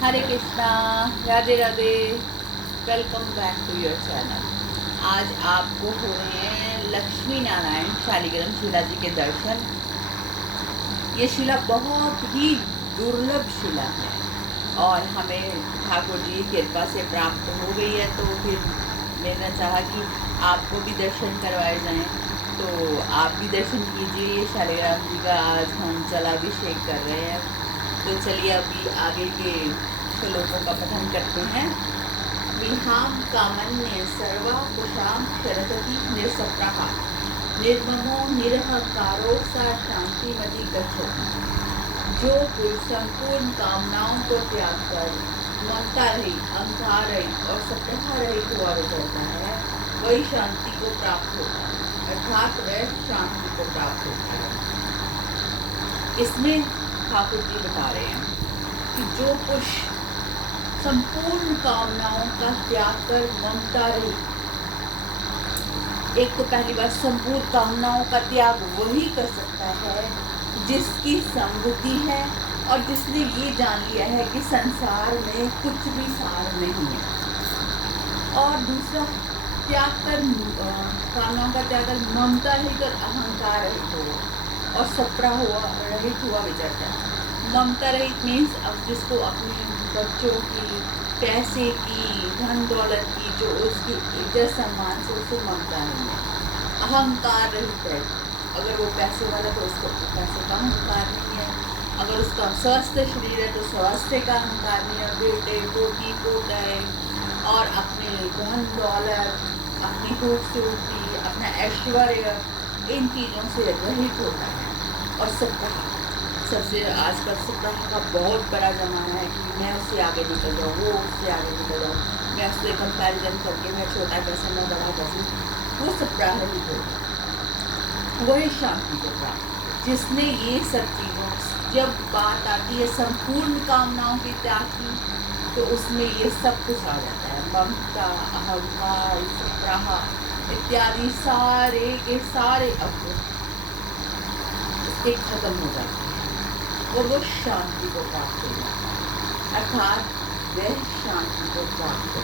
Hare Krishna, Radhe Radhe. Welcome back to your channel. आज आपको हो रहे हैं लक्ष्मी नारायण शालिग्राम शिला जी के दर्शन। ये शिला बहुत ही दुर्लभ शिला है और हमें ठाकुर जी की कृपा से प्राप्त हो गई है, तो फिर मैंने चाहा कि आपको भी दर्शन करवाए जाएं। तो आप भी दर्शन कीजिए शालिग्राम जी का। आज हम जलाभिषेक कर रहे हैं, तो चलिए अभी आगे के श्लोकों का पठन करते हैं। विहाम कामन्य सर्वा कुशाम शरदति निसप्रहा निर्ममो निरहंकारो सा शांतिमति गच्छति। जो पुरुष संपूर्ण कामनाओं को त्याग कर ममता रहित, अहंकार रहित और सप्रहा रहित हुआ गुजरता है, वही शांति को प्राप्त होता है, अर्थात वह शांति को प्राप्त होता है। इसमें ठाकुर जी बता रहे हैं कि जो पुरुष संपूर्ण कामनाओं का त्याग कर ममता रहित, एक तो पहली बात, संपूर्ण कामनाओं का त्याग वही कर सकता है जिसकी समृद्धि है और जिसने ये जान लिया है कि संसार में कुछ भी सार नहीं है। और दूसरा, त्याग कर कामनाओं का त्याग कर ममता रहित और अहंकार रहित हो और सपरा रहित हुआ विचरता है। ममता रहित मीन्स अब जिसको अपने बच्चों की, पैसे की, धन दौलत की, जो उसकी इज्जत सम्मान से उसे ममता नहीं है। अहंकार रहित है, अगर वो पैसे वाला तो उसको पैसे का अहंकार नहीं है, अगर उसका स्वस्थ शरीर है तो स्वास्थ्य का अहंकार नहीं है, बेटे पोती पोताए और अपने धन दौलत, अपनी खूबसूरती, अपना ऐश्वर्य, इन चीज़ों से रहित होता है। और सबसे आजकल सप्ताह का बहुत बड़ा जमाना है कि मैं उससे आगे निकल जाऊँ, वो उससे आगे निकल जाऊँ, मैं उससे कंपैरिजन करके मैं छोटा कैसे, मैं बड़ा कैसे, वो सप्ताह ही हो। वही शांति को प्राप्त जिसने ये सब चीज़ों, जब बात आती है संपूर्ण कामनाओं के त्याग की, तो उसमें ये सब कुछ आ जाता है। ममता, अहंकार, सप्ताह इत्यादि सारे के सारे अवगुण इसके खत्म हो जाते हैं और वो शांति को प्राप्त हो जाता है, अर्थात वह शांति को प्राप्त हो,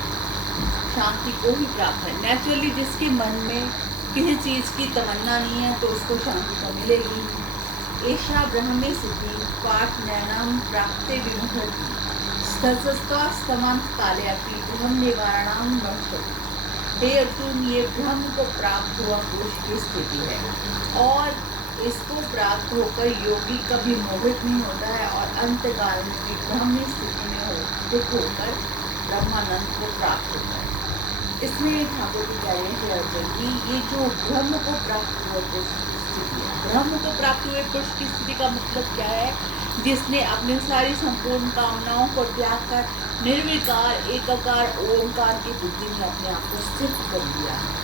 शांति को ही प्राप्त है। नेचुरली जिसके मन में किसी चीज़ की तमन्ना नहीं है तो उसको शांति तो मिलेगी। ऐशा ब्रह्मे सिद्धि पाठ नैनम प्राप्ते विमुहति स्तस्ता स्तमंत काले अपनी ब्रह्म निवारणाम वंशति। हे अर्जुन, ये ब्रह्म को प्राप्त हुआ पुरुष की स्थिति है और इसको प्राप्त होकर योगी कभी मोहित नहीं होता है और अंतकाल में भी ब्रह्म स्थिति में होकर ब्रह्मानंद को प्राप्त होता है। इसमें ठाकुर जी कह रहे हैं कि अर्जुन जी, ये जो ब्रह्म को प्राप्त हुए पुरुष की स्थिति है, ब्रह्म को प्राप्त हुए पुरुष की स्थिति का मतलब क्या है? जिसने अपनी सारी संपूर्ण कामनाओं को त्याग कर निर्विकार एकाकार ओंकार की बुद्धि में अपने आप को स्थित कर लिया है।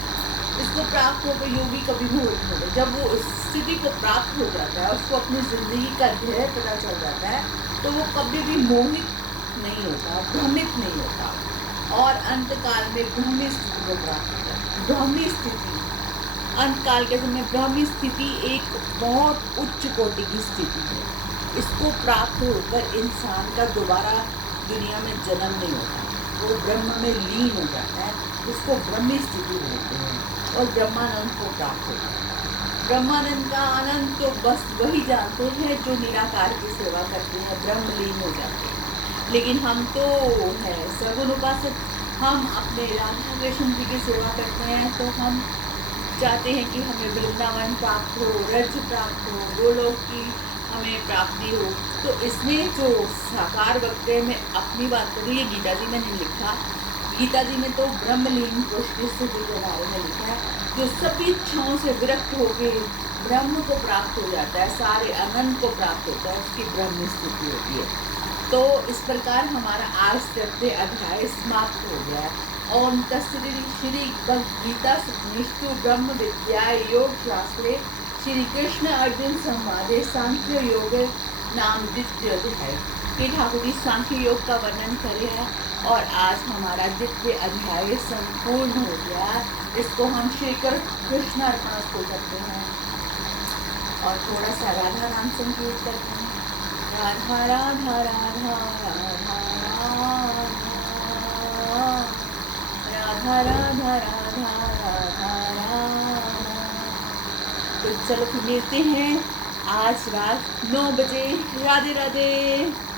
इसको प्राप्त होकर योगी कभी मोहित नहीं होता। जब वो इस स्थिति को प्राप्त हो जाता है, उसको अपनी जिंदगी का ध्येय पता चल जाता है, तो वो कभी भी मोहित नहीं होता, भ्रमित नहीं होता और अंतकाल में ब्रह्मी स्थिति को प्राप्त होता है। ब्रह्मी स्थिति, अंतकाल के समय ब्रह्मी स्थिति एक बहुत उच्च कोटि की स्थिति है। इसको प्राप्त होकर इंसान का दोबारा दुनिया में जन्म नहीं होता, वो ब्रह्म में लीन हो जाता है, उसको ब्रह्मी स्थिति बोलते हैं और ब्रह्मानंद को प्राप्त होता है। ब्रह्मानंद का आनंद तो बस वही जानते हैं जो निराकार की सेवा करते हैं, ब्रह्मलीन हो जाते हैं। लेकिन हम तो है सगुण उपासक, हम अपने राधा कृष्ण जी की सेवा करते हैं, तो हम चाहते हैं कि हमें वृंदावन प्राप्त हो, रज प्राप्त हो, गोलोक की हमें प्राप्ति हो। तो इसमें जो साकार वक्तव्य में अपनी बात करूँ, ये गीता जी में नहीं लिखा, गीता जी में तो ब्रह्मलीन पुरुष की स्थिति के बारे में लिखा है, जो सभी इच्छाओं से विरक्त होकर ब्रह्म को प्राप्त हो जाता है, सारे अनंत को प्राप्त होता है, उसकी ब्रह्म स्थिति होती है। तो इस प्रकार हमारा आज तृतीय अध्याय समाप्त हो गया है। ओम तस्सृ श्री गीता निष्ठु ब्रह्म विद्या योग शास्त्रे श्री कृष्ण अर्जुन संवादे सांख्य योग नाम द्वितीय अध्याय। ये ठाकुर जी सांख्य योग का वर्णन करे हैं और आज हमारा द्वितीय अध्याय संपूर्ण हो गया। इसको हम श्री कृष्ण अर्पण को करते हैं और थोड़ा सा राधा नाम संकीर्त करते हैं। राधा राधा राधा राधा राधा राधा राधा राधा। तो चलो फिर मिलते हैं आज रात 9 बजे। राधे राधे।